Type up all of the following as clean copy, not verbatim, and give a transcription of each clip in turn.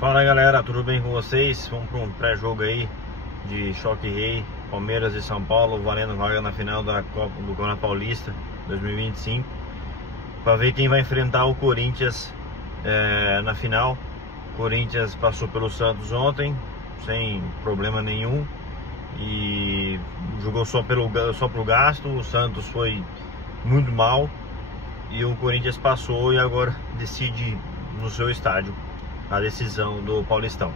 Fala galera, tudo bem com vocês? Vamos para um pré-jogo aí de Choque Rei, Palmeiras e São Paulo, valendo vaga na final da Copa do Campeonato Paulista 2025, para ver quem vai enfrentar o Corinthians na final. O Corinthians passou pelo Santos ontem sem problema nenhum e jogou só pro gasto. O Santos foi muito mal e o Corinthians passou e agora decide no seu estádio a decisão do Paulistão.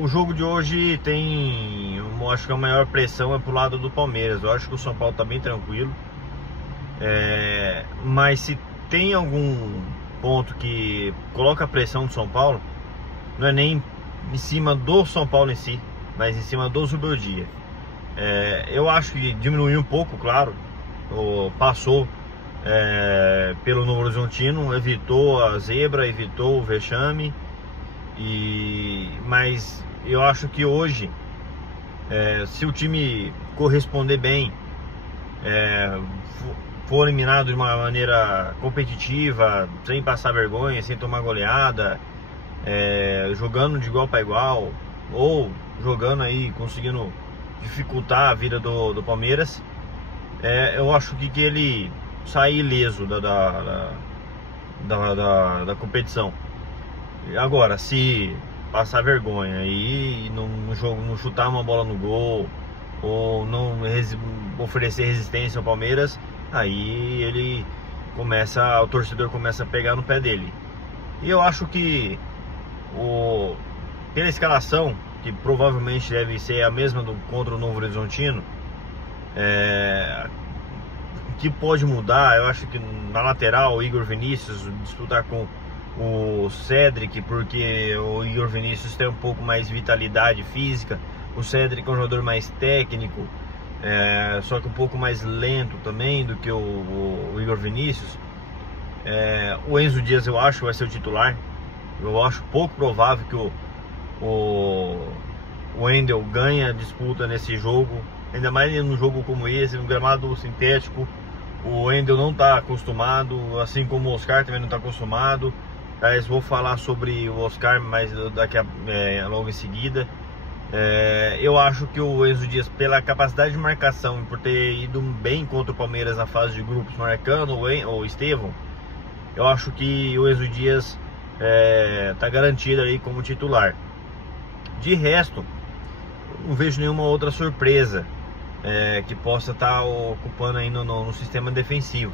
O jogo de hoje tem, eu acho que a maior pressão é pro lado do Palmeiras. Eu acho que o São Paulo tá bem tranquilo, mas se tem algum ponto que coloca a pressão do São Paulo, não é nem em cima do São Paulo em si, mas em cima do Zubeldia. Eu acho que diminuiu um pouco, claro, passou pelo Novo Horizontino, evitou a zebra, evitou o vexame, mas eu acho que hoje, se o time corresponder bem, for eliminado de uma maneira competitiva, sem passar vergonha, sem tomar goleada, jogando de igual para igual, ou jogando aí, conseguindo dificultar a vida do Palmeiras, eu acho que ele sair ileso da competição. Agora, se passar vergonha e no jogo não chutar uma bola no gol, ou não oferecer resistência ao Palmeiras, aí o torcedor começa a pegar no pé dele. E eu acho que pela escalação, que provavelmente deve ser a mesma contra o Novo Horizontino, que pode mudar, eu acho que na lateral o Igor Vinícius disputar com o Cedric, porque o Igor Vinícius tem um pouco mais de vitalidade física, o Cedric é um jogador mais técnico, só que um pouco mais lento também do que o Igor Vinícius. O Enzo Dias eu acho que vai ser o titular. Eu acho pouco provável que o Wendel ganhe a disputa nesse jogo, ainda mais num jogo como esse, no gramado sintético. O Wendel não está acostumado, assim como o Oscar também não está acostumado. Mas vou falar sobre o Oscar mais daqui logo em seguida. Eu acho que o Enzo Dias, pela capacidade de marcação e por ter ido bem contra o Palmeiras na fase de grupos marcando o Estevão, eu acho que o Enzo Dias está garantido ali como titular. De resto, não vejo nenhuma outra surpresa que possa estar ocupando ainda no sistema defensivo.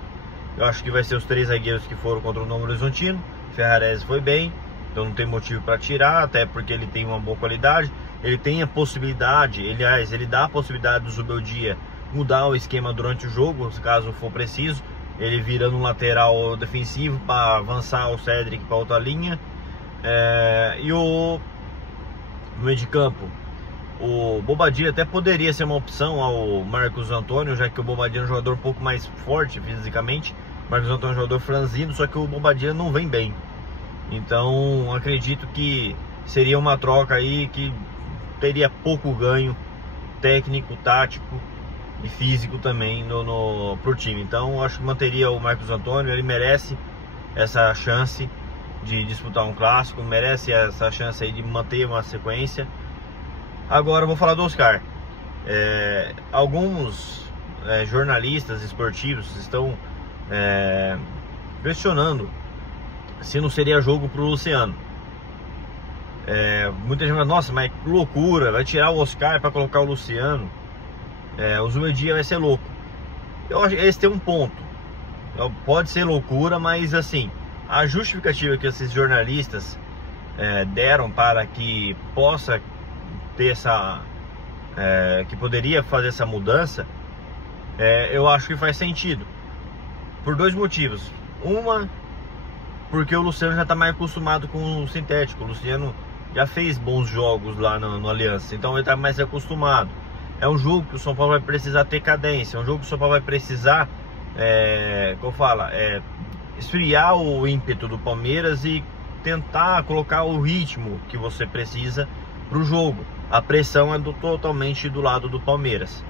Eu acho que vai ser os 3 zagueiros que foram contra o Novo Horizontino. Ferrarese foi bem, então não tem motivo para tirar, até porque ele tem uma boa qualidade. Ele tem a possibilidade, ele dá a possibilidade do Zubeldia mudar o esquema durante o jogo, caso for preciso. Ele vira no lateral defensivo para avançar o Cedric para outra linha. E no meio de campo, o Bobadilla até poderia ser uma opção ao Marcos Antônio, já que o Bobadilla é um jogador um pouco mais forte fisicamente. O Marcos Antônio é um jogador franzino, só que o Bobadilla não vem bem. Então acredito que seria uma troca aí que teria pouco ganho técnico, tático e físico também pro time. Então acho que manteria o Marcos Antônio. Ele merece essa chance de disputar um clássico, merece essa chance aí de manter uma sequência. Agora eu vou falar do Oscar. Alguns jornalistas esportivos estão questionando se não seria jogo pro Luciano. Muita gente fala, nossa, mas que loucura, vai tirar o Oscar para colocar o Luciano. O Zubeldia vai ser louco. Eu acho que esse tem um ponto. Pode ser loucura, mas assim, a justificativa que esses jornalistas deram para que possa ter que poderia fazer essa mudança, eu acho que faz sentido por 2 motivos. Uma, porque o Luciano já está mais acostumado com o sintético. O Luciano já fez bons jogos lá no Aliança, então ele está mais acostumado. É um jogo que o São Paulo vai precisar ter cadência, é um jogo que o São Paulo vai precisar, esfriar o ímpeto do Palmeiras e tentar colocar o ritmo que você precisa para o jogo. A pressão é totalmente do lado do Palmeiras.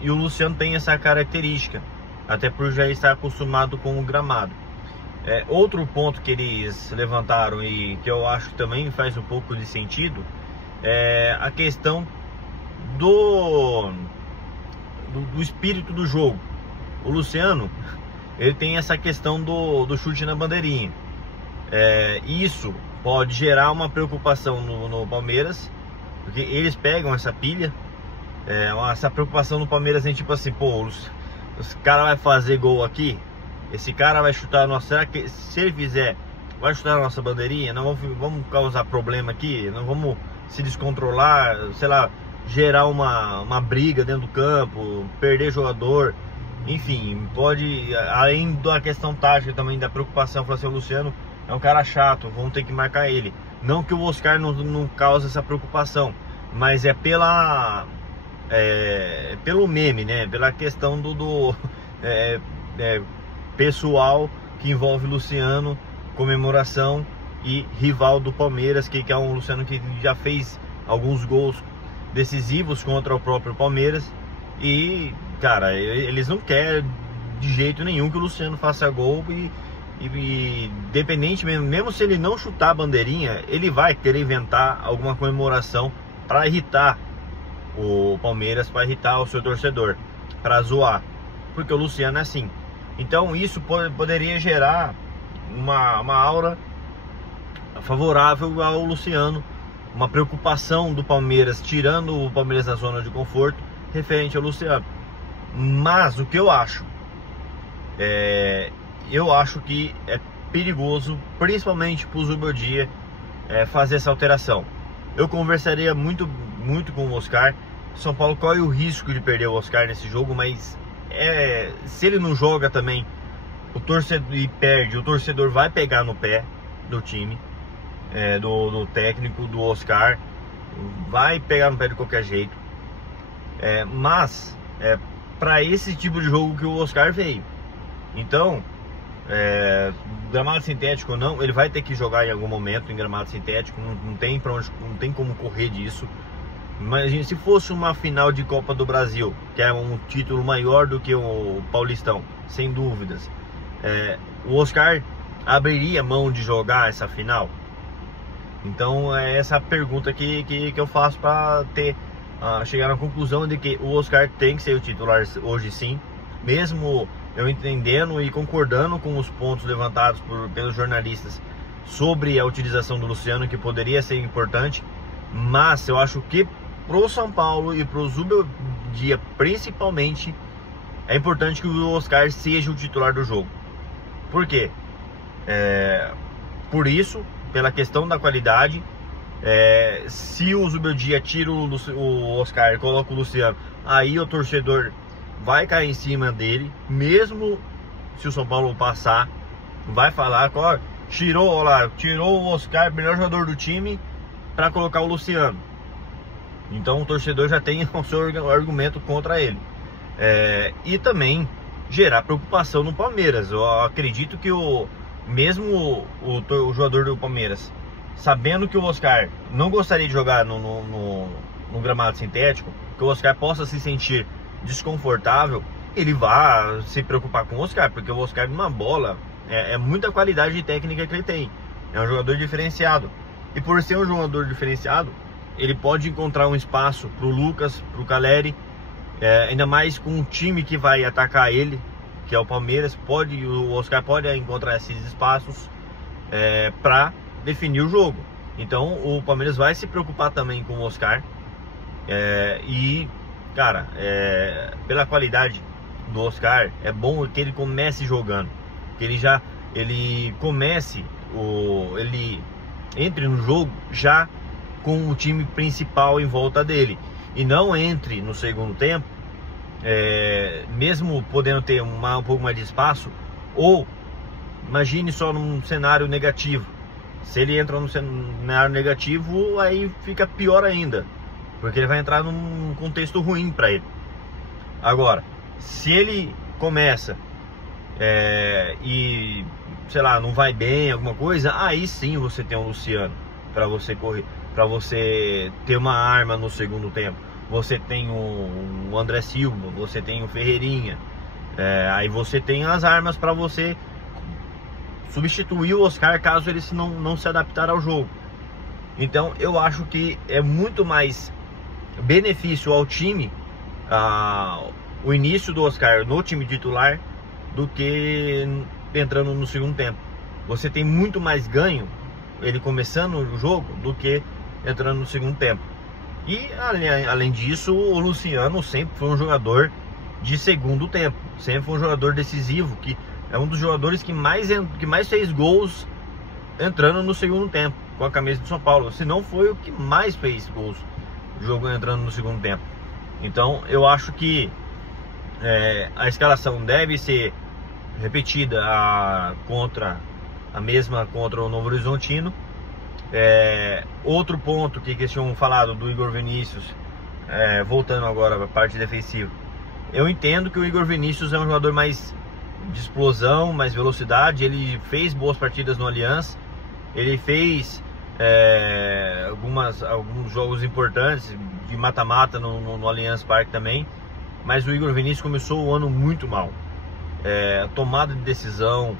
E o Luciano tem essa característica, até por já estar acostumado com o gramado. Outro ponto que eles levantaram e que eu acho que também faz um pouco de sentido é a questão do espírito do jogo. O Luciano, ele tem essa questão do chute na bandeirinha. Isso pode gerar uma preocupação no Palmeiras, porque eles pegam essa pilha. Essa preocupação no Palmeiras é tipo assim, pô, esse cara vai fazer gol aqui, esse cara vai chutar a nossa, será que se ele fizer, vai chutar a nossa bandeirinha? Não vamos causar problema aqui, não vamos se descontrolar, sei lá, gerar uma briga dentro do campo, perder jogador, enfim, pode, além da questão tática também, da preocupação, falar assim, o Luciano é um cara chato, vamos ter que marcar ele. Não que o Oscar não cause essa preocupação, mas pelo meme, né? Pela questão do pessoal que envolve Luciano, comemoração e rival do Palmeiras, que é um Luciano que já fez alguns gols decisivos contra o próprio Palmeiras. E, cara, eles não querem de jeito nenhum que o Luciano faça gol e independente mesmo se ele não chutar a bandeirinha, ele vai querer inventar alguma comemoração para irritar o Palmeiras, para irritar o seu torcedor, para zoar, porque o Luciano é assim. Então isso poderia gerar uma aura favorável ao Luciano, uma preocupação do Palmeiras, tirando o Palmeiras da zona de conforto referente ao Luciano. Mas o que eu acho que é perigoso, principalmente para o Zubeldia, fazer essa alteração. Eu conversaria muito com o Oscar. São Paulo corre o risco de perder o Oscar nesse jogo, mas se ele não joga também, o torcedor e perde, o torcedor vai pegar no pé do time, do técnico, do Oscar, vai pegar no pé de qualquer jeito. Mas para esse tipo de jogo que o Oscar veio. Então, gramado sintético ou não, ele vai ter que jogar em algum momento em gramado sintético, não tem como correr disso. Imagina se fosse uma final de Copa do Brasil, que é um título maior do que o Paulistão, sem dúvidas. O Oscar abriria mão de jogar essa final? Então é essa pergunta que eu faço para chegar na conclusão de que o Oscar tem que ser o titular hoje, sim, mesmo eu entendendo e concordando com os pontos levantados pelos jornalistas sobre a utilização do Luciano, que poderia ser importante. Mas eu acho que pro São Paulo e pro Zubeldia principalmente, é importante que o Oscar seja o titular do jogo. Por quê? Por isso, pela questão da qualidade. Se o Zubeldia tira o Oscar e coloca o Luciano, aí o torcedor vai cair em cima dele, mesmo se o São Paulo passar, vai falar, tirou o Oscar, melhor jogador do time, para colocar o Luciano. Então o torcedor já tem o seu argumento contra ele. E também gerar preocupação no Palmeiras. Eu acredito que mesmo o jogador do Palmeiras, sabendo que o Oscar não gostaria de jogar no gramado sintético, que o Oscar possa se sentir desconfortável, ele vai se preocupar com o Oscar, porque o Oscar numa bola é muita qualidade técnica que ele tem, é um jogador diferenciado, e por ser um jogador diferenciado, ele pode encontrar um espaço para o Lucas, para o Caleri, ainda mais com um time que vai atacar ele, que é o Palmeiras. O Oscar pode encontrar esses espaços para definir o jogo. Então o Palmeiras vai se preocupar também com o Oscar, e cara, pela qualidade do Oscar, é bom que ele comece jogando, que ele entre no jogo já com o time principal em volta dele, e não entre no segundo tempo, mesmo podendo ter um pouco mais de espaço. Ou imagine só num cenário negativo, se ele entra num cenário negativo, aí fica pior ainda, porque ele vai entrar num contexto ruim para ele. Agora, se ele começa e, sei lá, não vai bem, alguma coisa, aí sim você tem um Luciano para você correr, para você ter uma arma no segundo tempo. Você tem o André Silva, você tem o Ferreirinha, aí você tem as armas para você substituir o Oscar caso ele não se adaptar ao jogo. Então eu acho que é muito mais benefício ao time o início do Oscar no time titular do que entrando no segundo tempo. Você tem muito mais ganho ele começando o jogo do que entrando no segundo tempo. E além disso, o Luciano sempre foi um jogador de segundo tempo, sempre foi um jogador decisivo, que é um dos jogadores que mais fez gols entrando no segundo tempo com a camisa do São Paulo. Se não foi o que mais fez gols jogo entrando no segundo tempo. Então eu acho que a escalação deve ser repetida contra o Novo Horizontino. Outro ponto que eles tinham falado do Igor Vinícius, voltando agora para a parte defensiva, eu entendo que o Igor Vinícius é um jogador mais de explosão, mais velocidade. Ele fez boas partidas no Allianz, ele fez alguns jogos importantes de mata-mata no Allianz Parque também, mas o Igor Vinícius começou o ano muito mal. Tomada de decisão,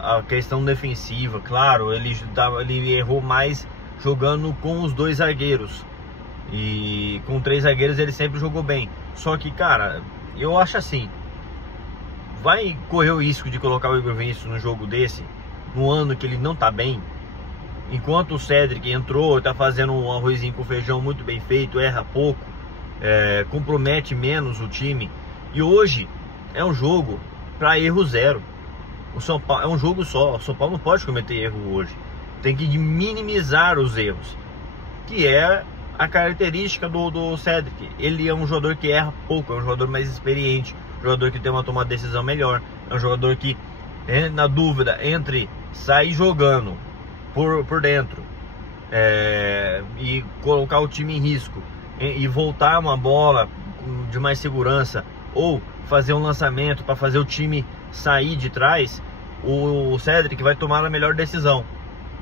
a questão defensiva, claro, ele errou mais jogando com os dois zagueiros, e com 3 zagueiros ele sempre jogou bem. Só que, cara, eu acho assim, vai correr o risco de colocar o Igor Vinícius no jogo desse, no ano que ele não tá bem, enquanto o Cedric entrou, tá fazendo um arrozinho com feijão muito bem feito, erra pouco, compromete menos o time. E hoje é um jogo para erro zero. O São Paulo é um jogo só, o São Paulo não pode cometer erro hoje, tem que minimizar os erros, que é a característica do Cedric. Ele é um jogador que erra pouco, é um jogador mais experiente, um jogador que tem uma tomada de decisão melhor, é um jogador que, na dúvida entre sair jogando por dentro e colocar o time em risco e voltar uma bola de mais segurança, ou fazer um lançamento para fazer o time sair de trás, o Cedric vai tomar a melhor decisão.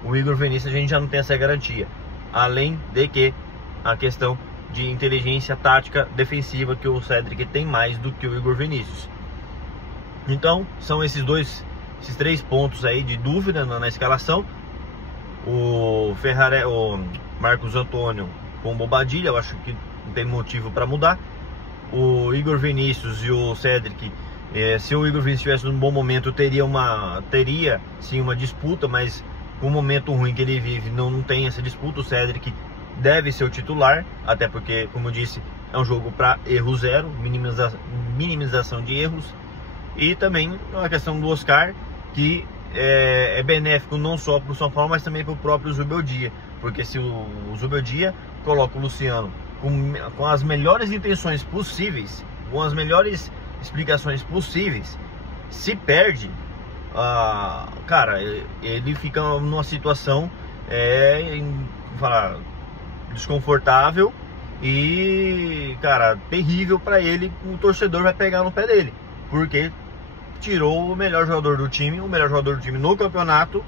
O Igor Vinícius a gente já não tem essa garantia, além de que a questão de inteligência tática defensiva, que o Cedric tem mais do que o Igor Vinícius. Então são esses 3 pontos aí de dúvida na escalação. O Marcos Antônio com Bobadilla, eu acho que não tem motivo para mudar. O Igor Vinícius e o Cedric, se o Igor Vinícius estivesse num bom momento, teria sim uma disputa, mas no momento ruim que ele vive não tem essa disputa. O Cedric deve ser o titular, até porque, como eu disse, é um jogo para erro zero, minimização de erros. E também a questão do Oscar, que é benéfico não só para o São Paulo, mas também para o próprio Zubeldia, porque se o Zubeldia coloca o Luciano com as melhores intenções possíveis, com as melhores explicações possíveis, se perde, cara, ele fica numa situação desconfortável e, cara, terrível para ele. O torcedor vai pegar no pé dele, porque tirou o melhor jogador do time, no campeonato,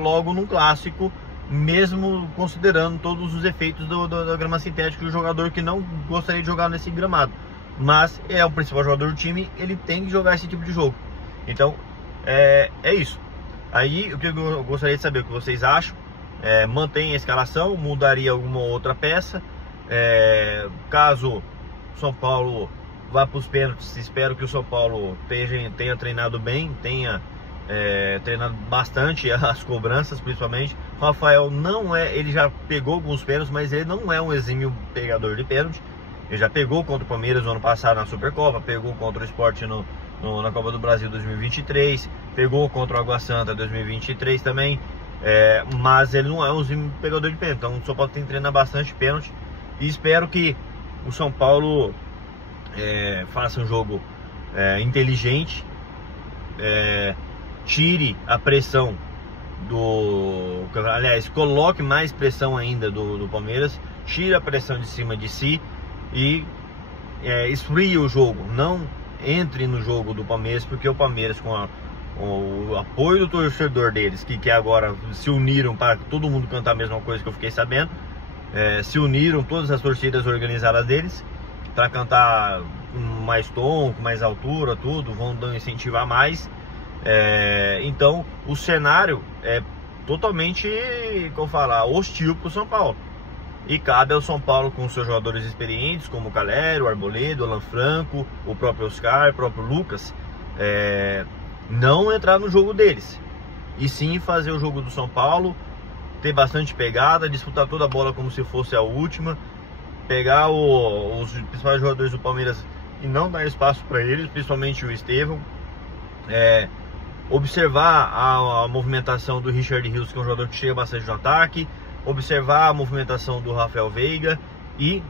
logo num clássico, mesmo considerando todos os efeitos da grama sintética, e o jogador que não gostaria de jogar nesse gramado, mas é o principal jogador do time, ele tem que jogar esse tipo de jogo. Então é isso. Aí o que eu gostaria de saber o que vocês acham. Mantém a escalação, mudaria alguma outra peça, caso São Paulo vá para os pênaltis. Espero que o São Paulo tenha treinado bem, tenha treinado bastante as cobranças, principalmente. O Rafael ele já pegou alguns pênaltis, mas ele não é um exímio pegador de pênalti. Ele já pegou contra o Palmeiras no ano passado na Supercopa, pegou contra o Sport na Copa do Brasil 2023, pegou contra o Água Santa 2023 também. Mas ele não é um exímio pegador de pênalti. Então o São Paulo tem que treinar bastante pênalti, e espero que o São Paulo faça um jogo inteligente, tire a pressão coloque mais pressão ainda do Palmeiras, tire a pressão de cima de si e esfrie o jogo, não entre no jogo do Palmeiras, porque o Palmeiras, com o apoio do torcedor deles, que agora se uniram para todo mundo cantar a mesma coisa, que eu fiquei sabendo, se uniram todas as torcidas organizadas deles para cantar com mais tom, com mais altura, tudo, vão incentivar mais. Então o cenário é totalmente, como falar, hostil para o São Paulo. E cabe ao São Paulo, com seus jogadores experientes, como o Calero, o Arboleda, o Alan Franco, o próprio Oscar, o próprio Lucas, não entrar no jogo deles, e sim fazer o jogo do São Paulo, ter bastante pegada, disputar toda a bola como se fosse a última, pegar os principais jogadores do Palmeiras e não dar espaço para eles, principalmente o Estevão, observar a movimentação do Richard Rios, que é um jogador que chega bastante no ataque, observar a movimentação do Rafael Veiga e,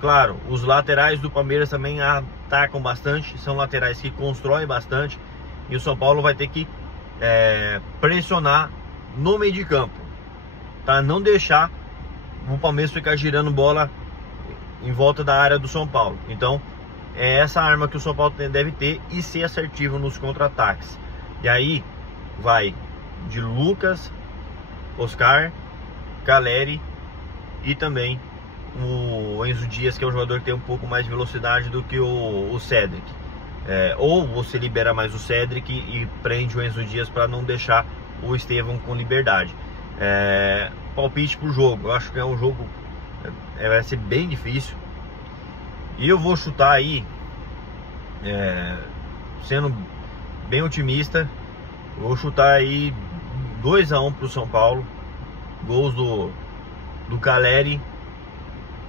claro, os laterais do Palmeiras também atacam bastante, são laterais que constroem bastante, e o São Paulo vai ter que pressionar no meio de campo, para não deixar o Palmeiras ficar girando bola em volta da área do São Paulo. Então é essa arma que o São Paulo deve ter e ser assertivo nos contra-ataques. E aí vai de Lucas, Oscar, Caleri e também o Enzo Dias, que é um jogador que tem um pouco mais de velocidade do que o Cedric. Ou você libera mais o Cedric e prende o Enzo Dias para não deixar o Estevão com liberdade. Palpite pro jogo, eu acho que é um jogo, vai ser bem difícil, e eu vou chutar aí, sendo bem otimista, vou chutar aí 2-1 pro São Paulo, gols do Caleri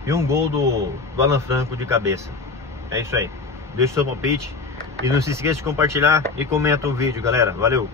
e um gol do Alan Franco de cabeça. É isso aí, deixa o seu palpite e não se esqueça de compartilhar e comenta o vídeo, galera. Valeu!